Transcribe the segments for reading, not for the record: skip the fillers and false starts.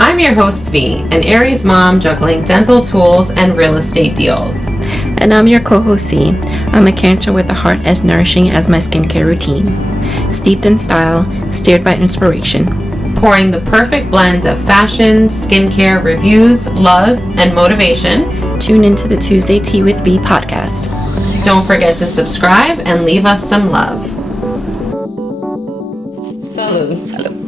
I'm your host, V, an Aries mom juggling dental tools and real estate deals. And I'm your co-host, C. I'm a Cancer with a heart as nourishing as my skincare routine. Steeped in style, steered by inspiration. Pouring the perfect blend of fashion, skincare, reviews, love, and motivation. Tune into the Tuesday Tea with V podcast. Don't forget to subscribe and leave us some love. Salud. Salud.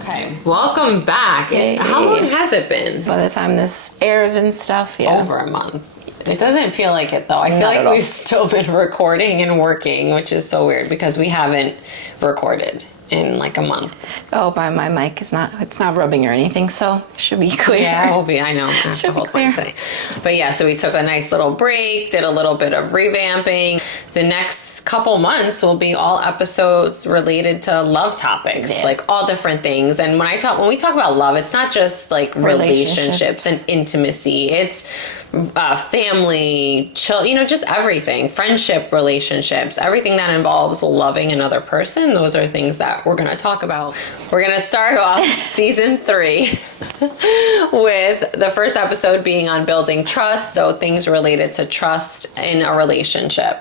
Okay, welcome back. How long has it been? By the time this airs and stuff, Over a month. It doesn't feel like it though. I feel like we've still been recording and working, which is so weird because we haven't recorded in like a month. Oh, my mic is it's not rubbing or anything, so it should be clear. Yeah, it will be. I know. That's the whole point today. But yeah, so we took a nice little break, did a little bit of revamping. The next couple months will be all episodes related to love topics, like all different things. And when we talk about love, it's not just like relationships and intimacy. It's family, just everything, friendship, relationships, everything that involves loving another person. Those are things that we're going to talk about. We're going to start off season 3 with the first episode being on building trust. So things related to trust in a relationship.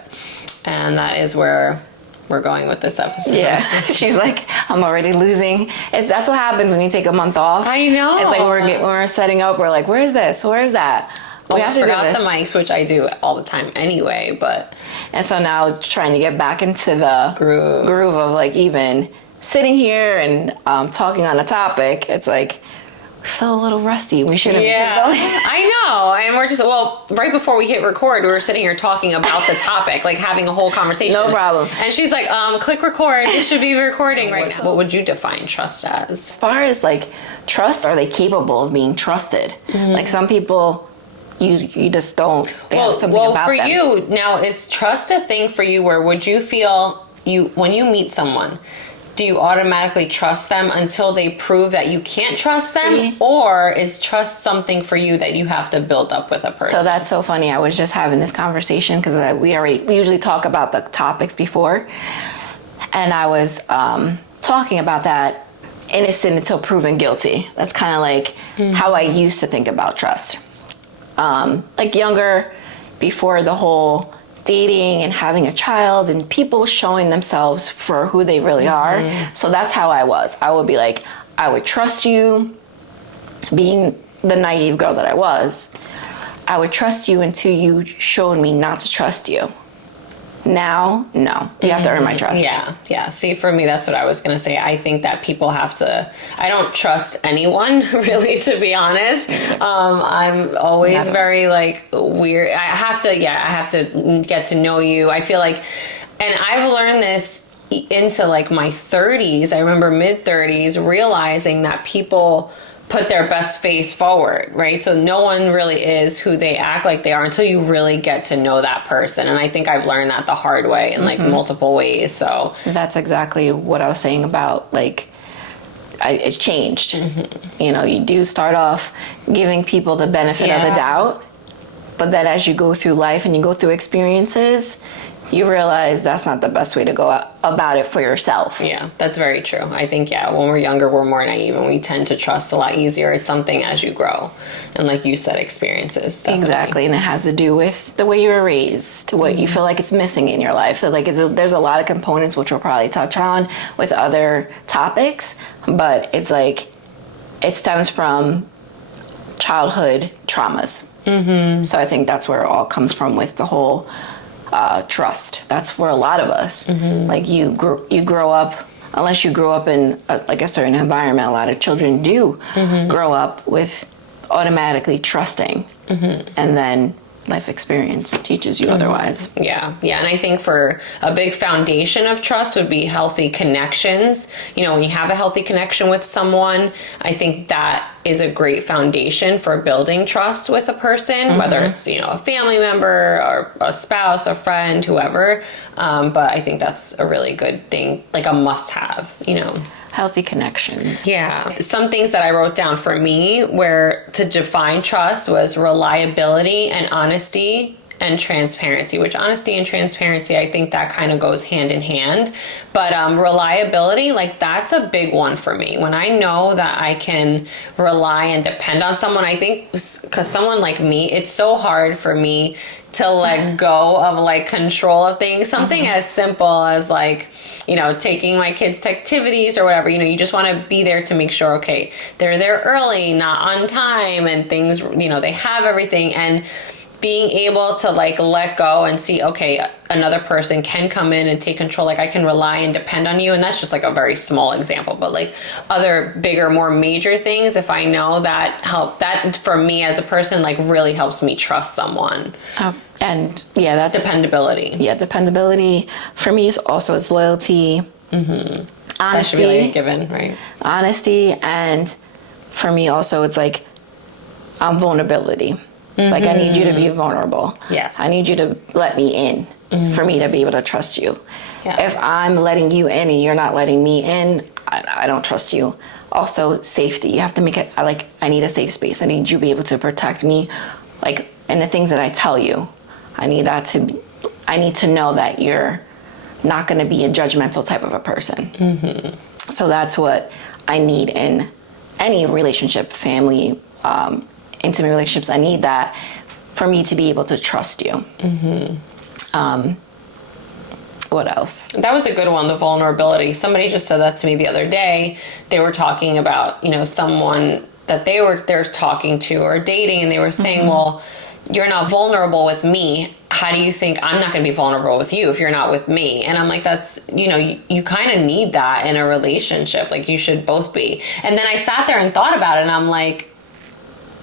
And that is where we're going with this episode. Yeah. She's like, I'm already losing. That's what happens when you take a month off. I know. It's like when we're setting up, we're like, where's this? Where's that? We have to forgot the mics, which I do all the time anyway, but... And so now trying to get back into the groove of like even sitting here and talking on a topic, it's like, we feel a little rusty. We shouldn't. Yeah, I know. And we're just, right before we hit record, we were sitting here talking about the topic, like having a whole conversation. No problem. And she's like, click record. It should be recording right now. What would you define trust as? As far as like trust, are they capable of being trusted? Mm-hmm. Like some people... You just don't. They have something about for them. you now, is trust a thing for you? Where would you feel when you meet someone? Do you automatically trust them until they prove that you can't trust them, Mm-hmm. or is trust something for you that you have to build up with a person? So that's so funny. I was just having this conversation because we usually talk about the topics before, and I was talking about that innocent until proven guilty. That's kind of like how I used to think about trust. Like younger, before the whole dating and having a child and people showing themselves for who they really are. So that's how I was. I would be like, I would trust you, being the naive girl that I was. I would trust you until you showed me not to trust you. Now, no. You have to earn my trust. Yeah. See, for me, that's what I was going to say. I think that people have to... I don't trust anyone, really, to be honest. I'm always very, like, weird. I have to get to know you. I feel like... And I've learned this into, like, my 30s. I remember mid-30s, realizing that people... put their best face forward, right? So no one really is who they act like they are until you really get to know that person. And I think I've learned that the hard way in like multiple ways. So that's exactly what I was saying about like, it's changed. You do start off giving people the benefit of the doubt, but then as you go through life and you go through experiences, you realize that's not the best way to go about it for yourself. Yeah, that's very true. I think, when we're younger, we're more naive and we tend to trust a lot easier. It's something as you grow. And like you said, experiences. Definitely. Exactly. And it has to do with the way you were raised, what you feel like it's missing in your life. Like there's a lot of components which we'll probably touch on with other topics, but it's like it stems from childhood traumas. So I think that's where it all comes from with the whole... trust. That's for a lot of us. Like you grow up, unless you grow up in a certain environment, a lot of children do grow up with automatically trusting, and then life experience teaches you otherwise. Yeah. And I think for a big foundation of trust would be healthy connections. When you have a healthy connection with someone, I think that is a great foundation for building trust with a person, whether it's, a family member or a spouse, a friend, whoever. But I think that's a really good thing, like a must-have, Healthy connections. Yeah. Some things that I wrote down for me where to define trust was reliability and honesty and transparency, which honesty and transparency, I think that kind of goes hand in hand. But reliability, like that's a big one for me. When I know that I can rely and depend on someone, I think because someone like me, it's so hard for me to let go of like control of things. Something as simple as like, you know, taking my kids to activities or whatever, you know, you just want to be there to make sure, okay, they're there early, not on time, and things, you know, they have everything. And being able to like let go and see, okay, another person can come in and take control. Like I can rely and depend on you. And that's just like a very small example, but like other bigger, more major things, if I know that that for me as a person, like really helps me trust someone. And yeah, that's dependability. Yeah. Dependability for me is also is loyalty, honesty. That should be like a given, right? Honesty. And for me also, it's like vulnerability. Like I need you to be vulnerable. Yeah. I need you to let me in for me to be able to trust you. Yeah. If I'm letting you in and you're not letting me in, I don't trust you. Also, safety. You have to make it like I need a safe space. I need you to be able to protect me, like, and the things that I tell you. I need to know that you're not going to be a judgmental type of a person. So that's what I need in any relationship, family, intimate relationships. I need that for me to be able to trust you. What else? That was a good one, the vulnerability. Somebody just said that to me the other day. They were talking about, you know, someone that they're talking to or dating, and they were saying, well, you're not vulnerable with me. How do you think I'm not going to be vulnerable with you if you're not with me? And I'm like, that's, you know, you kind of need that in a relationship. Like you should both be. And then I sat there and thought about it, and I'm like,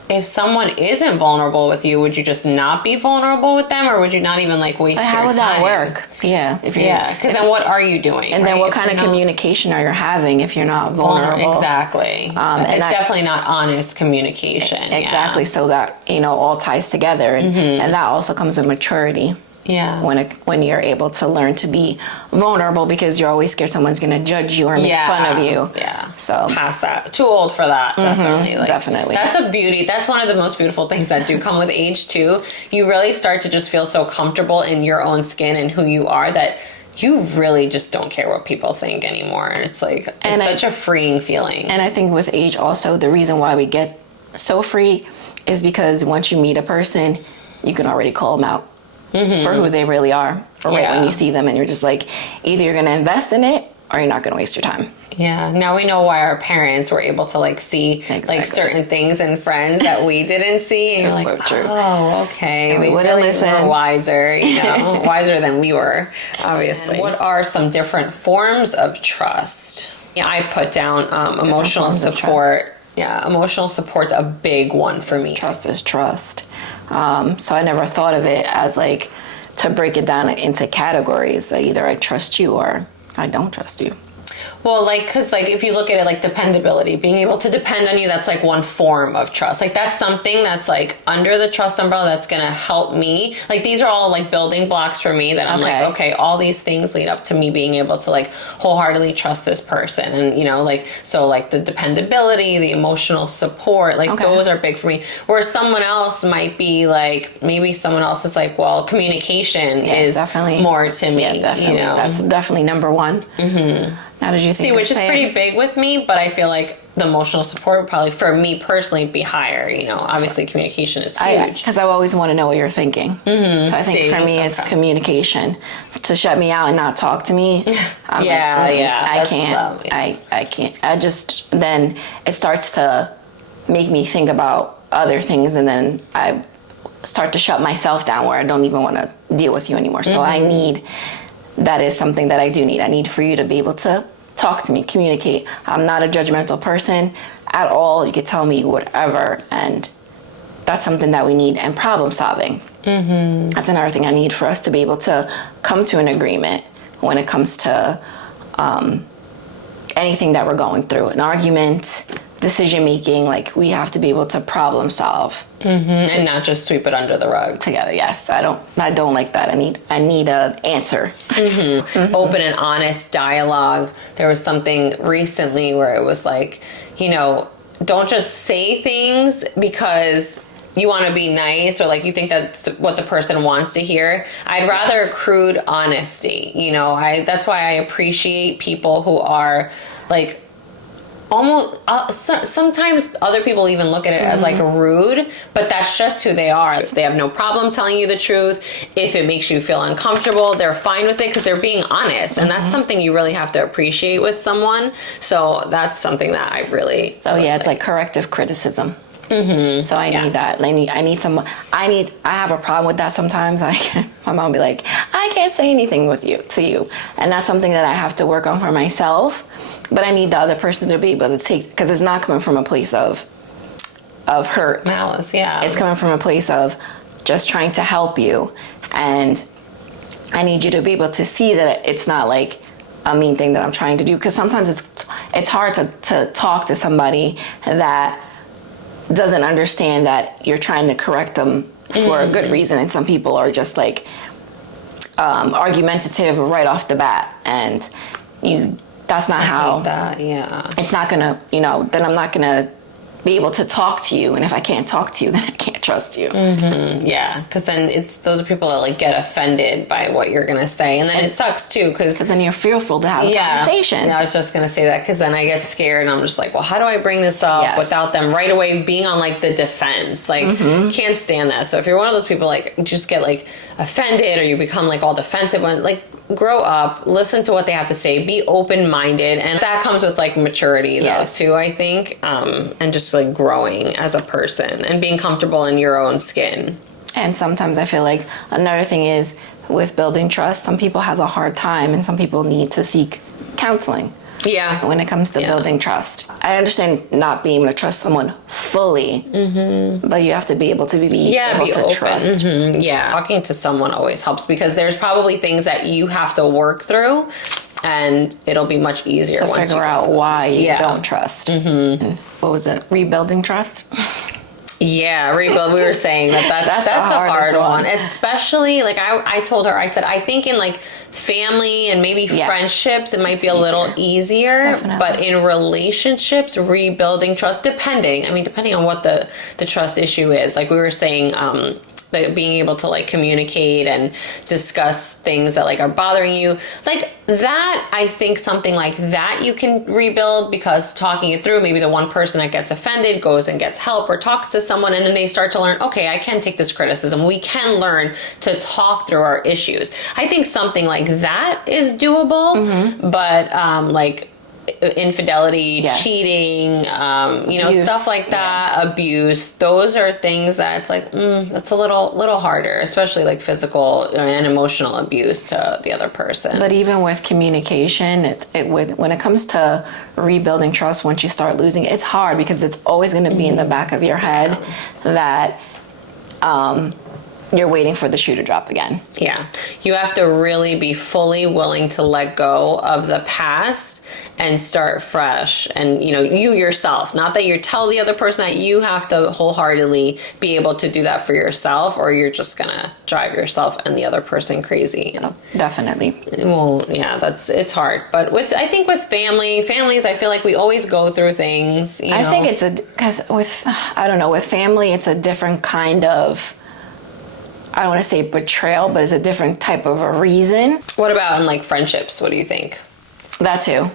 if someone isn't vulnerable with you, would you just not be vulnerable with them, or would you not even like waste your time? How would that work? Yeah. Because then what are you doing? And then what kind of communication are you having if you're not vulnerable? Exactly. It's definitely not honest communication. Exactly. So that, you know, all ties together. And that also comes with maturity. Yeah. When you're able to learn to be vulnerable, because you're always scared someone's going to judge you or make fun of you. Yeah. So past that. Too old for that. Definitely. Like, definitely. That's a beauty. That's one of the most beautiful things that do come with age too. You really start to just feel so comfortable in your own skin and who you are that you really just don't care what people think anymore. And it's like, it's such a freeing feeling. And I think with age also, the reason why we get so free is because once you meet a person, you can already call them out. For who they really are, or right when you see them, and you're just like, either you're going to invest in it or you're not going to waste your time. Yeah. Now we know why our parents were able to like see like certain things in friends that we didn't see, and you're like, so true. Oh, okay. And they really were wiser, you know, wiser than we were, obviously. And what are some different forms of trust? Yeah, I put down emotional support. Yeah, emotional support's a big one for me. Trust is trust. So I never thought of it as like to break it down into categories. Either I trust you or I don't trust you. Well, like, because, like, if you look at it, like, dependability, being able to depend on you, that's, like, one form of trust. Like, that's something that's, like, under the trust umbrella that's going to help me. Like, these are all, like, building blocks for me that I'm like, okay, all these things lead up to me being able to, like, wholeheartedly trust this person. And, you know, like, so, like, the dependability, the emotional support, like, those are big for me. Where someone else might be, like, maybe someone else is like, well, communication is definitely more to me. Yeah, definitely. You know? That's definitely number one. How did you think? See, which is pretty big with me, but I feel like the emotional support would probably, for me personally, be higher. You know, obviously communication is huge. Because I always want to know what you're thinking. So I think for me, it's communication. To shut me out and not talk to me, I'm I can't. I can't. I just, then it starts to make me think about other things, and then I start to shut myself down where I don't even want to deal with you anymore. So that is something that I do need. I need for you to be able to talk to me, communicate. I'm not a judgmental person at all. You could tell me whatever, and that's something that we need. And problem solving. That's another thing I need for us to be able to come to an agreement when it comes to anything that we're going through. An argument, decision making, like we have to be able to problem solve. And not just sweep it under the rug. Together, yes. I don't like that. I need an answer. Open and honest dialogue. There was something recently where it was like, you know, don't just say things because you want to be nice, or like you think that's what the person wants to hear. I'd rather crude honesty. You know, that's why I appreciate people who are like almost sometimes other people even look at it as like rude, but that's just who they are. They have no problem telling you the truth. If it makes you feel uncomfortable, they're fine with it because they're being honest, and that's something you really have to appreciate with someone. So that's something that I really it's like corrective criticism. So I need that. I need someone. I have a problem with that sometimes. My mom will be like, I can't say anything to you, and that's something that I have to work on for myself. But I need the other person to be able to take, because it's not coming from a place of hurt, malice. Yeah, it's coming from a place of just trying to help you, and I need you to be able to see that it's not like a mean thing that I'm trying to do. Because sometimes it's hard to talk to somebody that doesn't understand that you're trying to correct them for a good reason, and some people are just like argumentative right off the bat, and that's not how it's not gonna, then I'm not gonna be able to talk to you, and if I can't talk to you, then I can't trust you. Yeah, because then those are people that like get offended by what you're gonna say, and then it sucks too, because then you're fearful to have a conversation. Yeah, I was just gonna say that, because then I get scared, and I'm just like, well, how do I bring this up without them right away being on like the defense? Like, can't stand that. So if you're one of those people, like, just get like offended, or you become like all defensive, when like, grow up, listen to what they have to say, be open-minded, and that comes with like maturity though too, I think, and just like growing as a person and being comfortable in your own skin. And sometimes I feel like another thing is with building trust, some people have a hard time, and some people need to seek counseling. Yeah. When it comes to building trust. I understand not being able to trust someone fully, but you have to be able to be able to open. trust. Yeah. Talking to someone always helps, because there's probably things that you have to work through, and it'll be much easier to once figure you out why you don't trust. What was it? Rebuilding trust? Yeah, rebuild. We were saying that's a hard one. Especially, like I told her, I said, I think in like family and maybe friendships, it might be a little easier. Definitely. But in relationships, rebuilding trust, depending on what the trust issue is. Like we were saying, like being able to like communicate and discuss things that like are bothering you, like that, I think something like that you can rebuild, because talking it through, maybe the one person that gets offended goes and gets help or talks to someone, and then they start to learn, okay, I can take this criticism. We can learn to talk through our issues. I think something like that is doable, but like infidelity, cheating, abuse, stuff like that, abuse, those are things that it's like, that's a little harder, especially like physical and emotional abuse to the other person. But even with communication, when it comes to rebuilding trust, once you start losing it, it's hard, because it's always going to be in the back of your head that you're waiting for the shoe to drop again. Yeah. You have to really be fully willing to let go of the past and start fresh. And, you yourself, not that you tell the other person, that you have to wholeheartedly be able to do that for yourself, or you're just going to drive yourself and the other person crazy. Definitely. Well, yeah, it's hard. But I think with families, I feel like we always go through things, I think because with family, it's a different kind of, I don't want to say betrayal, but it's a different type of a reason. What about in like friendships? What do you think? That too.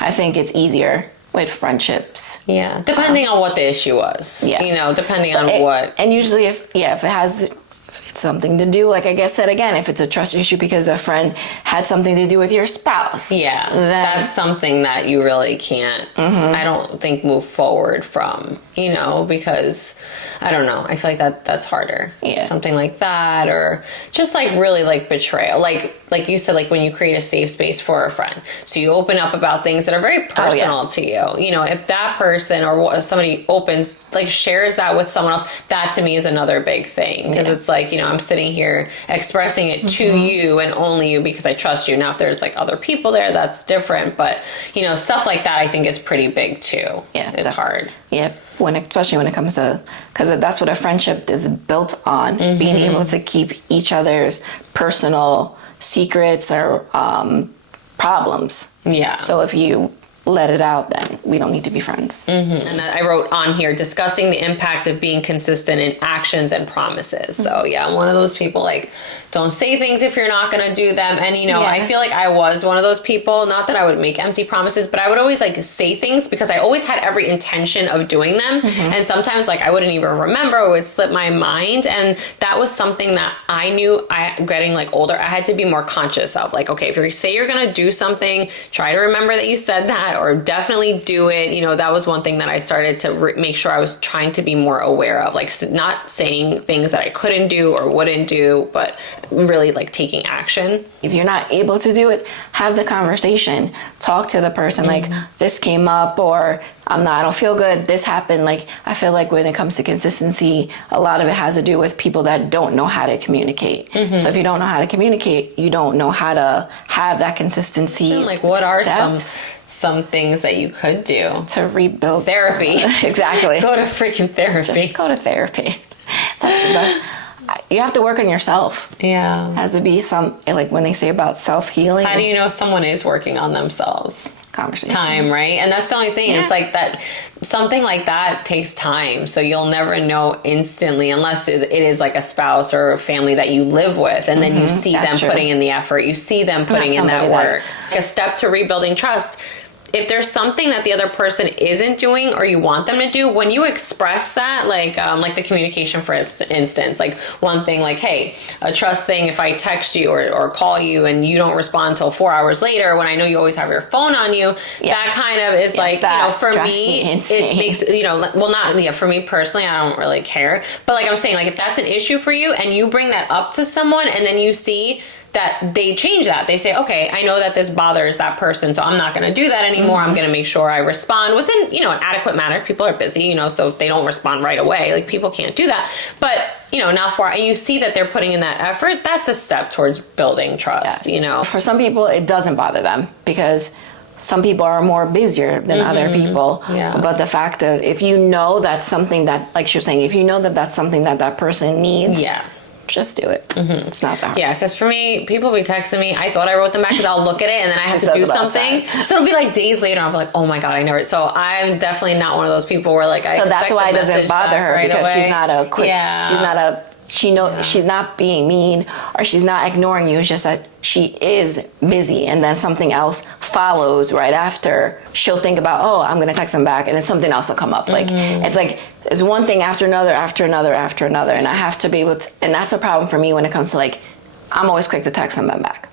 I think it's easier with friendships. Yeah. Depending on what the issue was. Yeah. Depending on what. And usually if it's something to do, like I guess said again, if it's a trust issue because a friend had something to do with your spouse. Yeah. That's something that you really can't, I don't think, move forward from, because I don't know. I feel like that's harder. Yeah. Something like that, or just like really like betrayal. Like you said, like when you create a safe space for a friend. So you open up about things that are very personal to you. If that person or somebody shares that with someone else, that to me is another big thing. Because it's like, I'm sitting here expressing it to you and only you because I trust you. Now, if there's like other people there, that's different. But, stuff like that I think is pretty big too. Yeah. It's hard. Yeah. Especially when it comes to, because that's what a friendship is built on, being able to keep each other's personal secrets or problems. Yeah. So if you let it out, then we don't need to be friends. And I wrote on here, discussing the impact of being consistent in actions and promises. So yeah, I'm one of those people, like, don't say things if you're not going to do them. And, you know, I feel like I was one of those people, not that I would make empty promises, but I would always, like, say things because I always had every intention of doing them. And sometimes, like, I wouldn't even remember, or it would slip my mind. And that was something that I knew, getting, like, older, I had to be more conscious of. Like, okay, if you say you're going to do something, try to remember that you said that, or definitely do it. You know, that was one thing that I started to make sure I was trying to be more aware of, like, not saying things that I couldn't do or wouldn't do, but really, like, taking action. If you're not able to do it, have the conversation. Talk to the person, like, this came up, or I don't feel good, this happened. Like, I feel like when it comes to consistency, a lot of it has to do with people that don't know how to communicate. So if you don't know how to communicate, you don't know how to have that consistency. And, like, what are some things that you could do to rebuild therapy? Exactly. Go to freaking therapy. Just go to therapy. That's the best. You have to work on yourself. Yeah. It has to be some, like, when they say about self-healing. How do you know someone is working on themselves? Conversation. Time, right? And that's the only thing. It's like that, something like that takes time. So you'll never know instantly unless it is like a spouse or a family that you live with. And then you see them putting in the effort. You see them putting in that work. Like a step to rebuilding trust. If there's something that the other person isn't doing or you want them to do, when you express that, like the communication, for instance, like one thing, like, hey, a trust thing, if I text you or call you and you don't respond until 4 hours later, when I know you always have your phone on you, that kind of is like, you know, for me, it makes, you know, well, not, for me personally, I don't really care. But like I'm saying, like, if that's an issue for you and you bring that up to someone and then you see that they change that. They say, okay, I know that this bothers that person, so I'm not going to do that anymore. I'm going to make sure I respond within, you know, an adequate manner. People are busy, you know, so if they don't respond right away, like, people can't do that. But, you know, not for, and you see that they're putting in that effort, that's a step towards building trust, you know. For some people, it doesn't bother them because some people are more busier than other people. But the fact of, if you know that's something that, like you're saying, if you know that that's something that that person needs, just do it. It's not that hard. Yeah, because for me, people be texting me. I thought I wrote them back because I'll look at it and then I have to do something. So it'll be like days later. I'll be like, oh my God, I never. So I'm definitely not one of those people where, like, I. So that's why it doesn't bother her, right, because away. She's not a quick. She's not a. She knows she's not being mean or she's not ignoring you. It's just that she is busy, and then something else follows right after. She'll think about, oh, I'm going to text him back, and then something else will come up. Like, it's one thing after another, after another, after another, and I have to be able to. And that's a problem for me when it comes to, like, I'm always quick to text him back.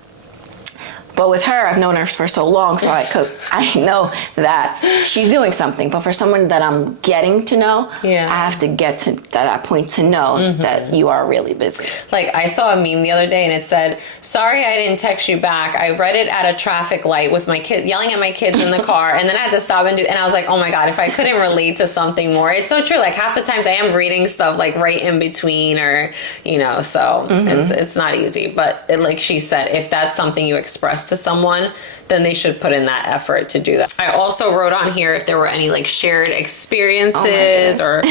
But with her, I've known her for so long, so I know that she's doing something. But for someone that I'm getting to know, I have to get to that point to know that you are really busy. Like, I saw a meme the other day and it said, sorry I didn't text you back. I read it at a traffic light with my kid, yelling at my kids in the car, and then I had to stop and I was like, oh my God, if I couldn't relate to something more. It's so true. Like, half the times I am reading stuff, like, right in between, or, you know, so it's not easy. But like she said, if that's something you express to someone, then they should put in that effort to do that. I also wrote on here if there were any, like, shared experiences or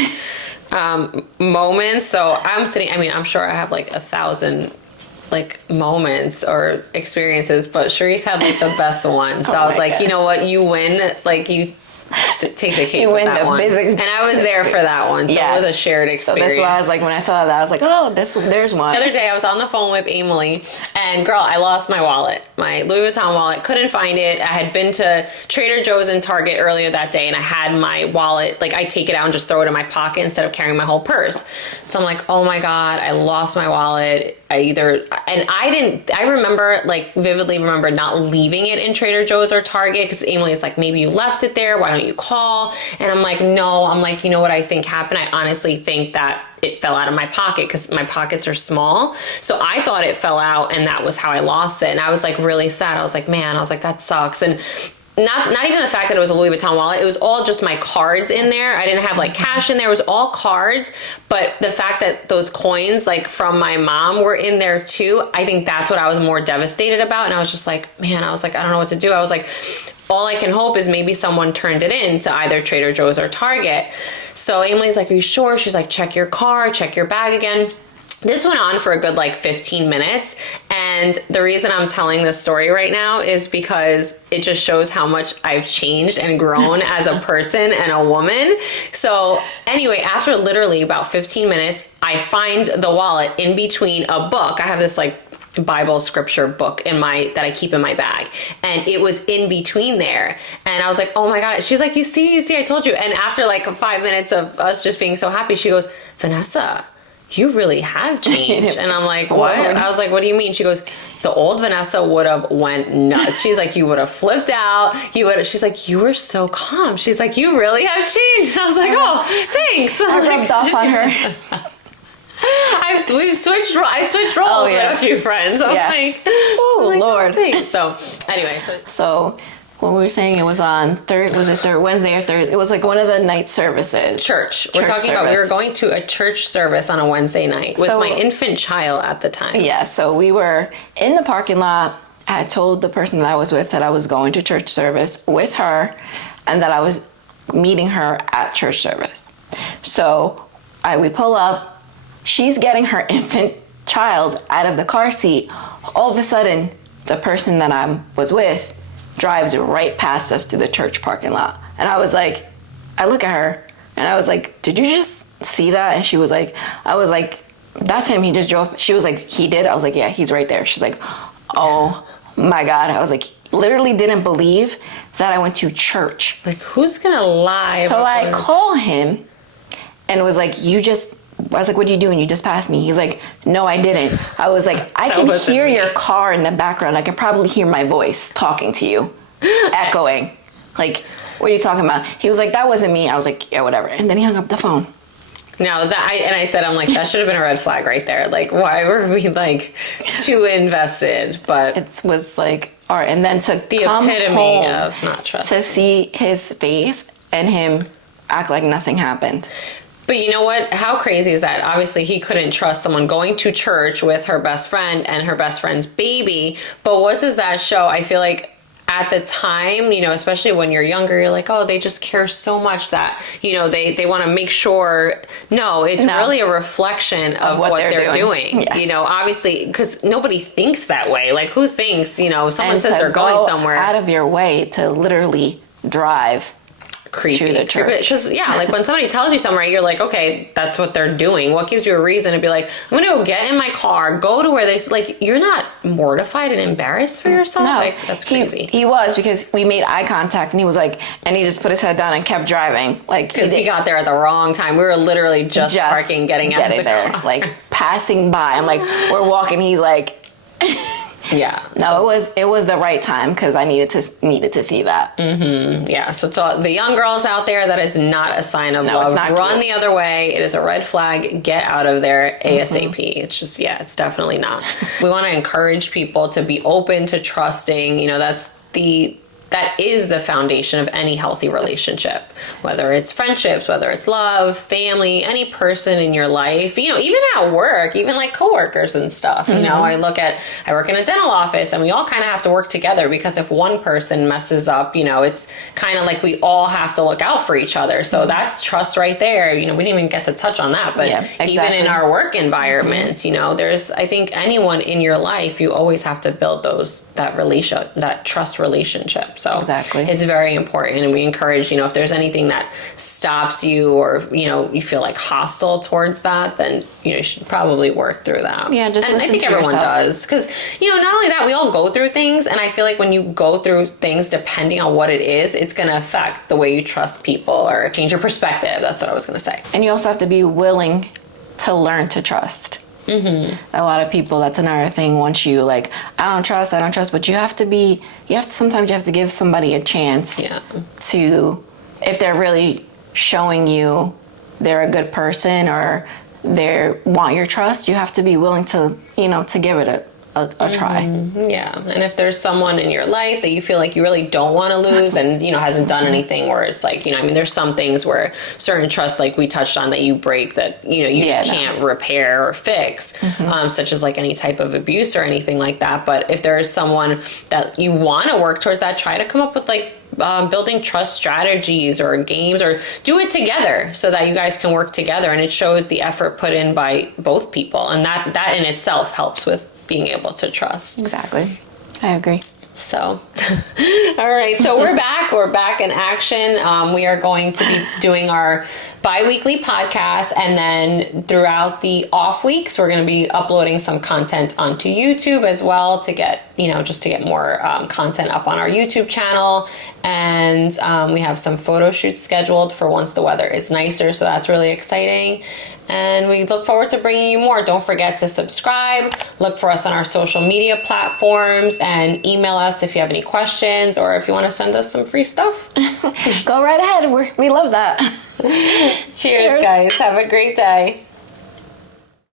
moments. So I'm sure I have like 1,000 like moments or experiences, but Sharice had like the best one. So I was like, you know what, you win. Like, you take the cake with that one. And I was there for that one, so it was a shared experience. So that's why I was like, when I thought of that, I was like, oh, there's one. The other day I was on the phone with Emily, and girl, I lost my wallet, my Louis Vuitton wallet. Couldn't find it. I had been to Trader Joe's and Target earlier that day, and I had my wallet, like, I take it out and just throw it in my pocket instead of carrying my whole purse. So I'm like, oh my God, I lost my wallet. I remember, like, vividly remember not leaving it in Trader Joe's or Target, because Emily's like, maybe you left it there, why don't you call? And I'm like, no. I'm like, you know what I think happened? I honestly think that it fell out of my pocket, because my pockets are small. So I thought it fell out, and that was how I lost it. And I was like really sad. I was like, man, that sucks. And not even the fact that it was a Louis Vuitton wallet. It was all just my cards in there. I didn't have like cash in there. It was all cards. But the fact that those coins, like, from my mom were in there too, I think that's what I was more devastated about. And I was just like, man, I don't know what to do. I was like, all I can hope is maybe someone turned it in to either Trader Joe's or Target. So Emily's like, are you sure? She's like, check your car, check your bag again. This went on for a good, like, 15 minutes. And And the reason I'm telling this story right now is because it just shows how much I've changed and grown as a person and a woman. So anyway, after literally about 15 minutes, I find the wallet in between a book. I have this like Bible scripture book that I keep in my bag, and it was in between there, and I was like, oh my god. She's like, you see, I told you. And after like 5 minutes of us just being so happy, she goes, Vanessa, you really have changed. And I'm like, what? I was like, what do you mean? She goes, the old Vanessa would have went nuts. She's like, you would have flipped out. She's like, you were so calm. She's like, you really have changed. And I was like, oh, thanks. I rubbed off on her. I switched roles with a few friends. I'm like, oh Lord. Thanks. So anyway, so what we were saying, it was on Wednesday or Thursday? It was like one of the night services. Church. We're talking about, we were going to a church service on a Wednesday night with my infant child at the time. Yeah, so we were in the parking lot. I had told the person that I was with that I was going to church service with her and that I was meeting her at church service. So we pull up. She's getting her infant child out of the car seat. All of a sudden, the person that I was with drives right past us to the church parking lot. And I was like, I look at her and I was like, did you just see that? And she was like, I was like, that's him. He just drove. She was like, he did? I was like, yeah, he's right there. She's like, oh my God. I was like, literally didn't believe that I went to church. Like, who's going to lie? So I call him and was like, I was like, what are you doing? You just passed me. He's like, no, I didn't. I was like, I can hear your car in the background. I can probably hear my voice talking to you, echoing. Like, what are you talking about? He was like, that wasn't me. I was like, yeah, whatever. And then he hung up the phone. Now I said, I'm like, that should have been a red flag right there. Like, why were we like too invested? But it was like, all right. And then to the come epitome home of not trust. To see his face and him act like nothing happened. But you know what? How crazy is that? Obviously, he couldn't trust someone going to church with her best friend and her best friend's baby. But what does that show? I feel like at the time, especially when you're younger, you're like, oh, they just care so much that, they want to make sure. No, it's really a reflection of what they're doing. Yes. Obviously, because nobody thinks that way. Like, who thinks, someone says they're going somewhere. Out of your way to literally drive creepy to the church. Because like when somebody tells you something, right, you're like, okay, that's what they're doing. What gives you a reason to be like, I'm gonna go get in my car, go to where you're not mortified and embarrassed for yourself? No, like, that's crazy. He was, because we made eye contact and he was like, and he just put his head down and kept driving, like, because he got there at the wrong time. We were literally just parking, getting out of the car, like passing by. I'm like, we're walking, he's like yeah. No, it was the right time because I needed to see that. Mm-hmm. Yeah. So to the young girls out there, that is not a sign of love. Run the other way. It is a red flag. Get out of there ASAP. Mm-hmm. It's just, it's definitely not. We want to encourage people to be open to trusting. That is the foundation of any healthy relationship, whether it's friendships, whether it's love, family, any person in your life, even at work, even like coworkers and stuff. Mm-hmm. I work in a dental office and we all kind of have to work together because if one person messes up, it's kind of like we all have to look out for each other. So that's trust right there. We didn't even get to touch on that, but even in our work environments, there's, I think anyone in your life, you always have to build that trust relationship. So exactly. It's very important, and we encourage, if there's anything that stops you or, you feel like hostile towards that, then, you should probably work through that. Yeah, just and I think everyone does. Because, not only that, we all go through things, and I feel like when you go through things, depending on what it is, it's going to affect the way you trust people or change your perspective. That's what I was going to say. And you also have to be willing to learn to trust. Mm-hmm. A lot of people, that's another thing. Once you I don't trust, but sometimes you have to give somebody a chance to, if they're really showing you they're a good person or they want your trust, you have to be willing to, to give it a try. Yeah. And if there's someone in your life that you feel like you really don't want to lose and, hasn't done anything where it's like, there's some things where certain trust, like we touched on, that you break that, you just can't repair or fix, such as like any type of abuse or anything like that. But if there is someone that you want to work towards that, try to come up with building trust strategies or games, or do it together so that you guys can work together, and it shows the effort put in by both people, and that in itself helps with being able to trust. Exactly. I agree. So, all right. So we're back. We're back in action. We are going to be doing our bi-weekly podcast, and then throughout the off weeks, we're going to be uploading some content onto YouTube as well to get, just to get more content up on our YouTube channel. And we have some photo shoots scheduled for once the weather is nicer. So that's really exciting. And we look forward to bringing you more. Don't forget to subscribe. Look for us on our social media platforms and email us if you have any questions or if you want to send us some free stuff. Go right ahead. We love that. Cheers, guys. Have a great day.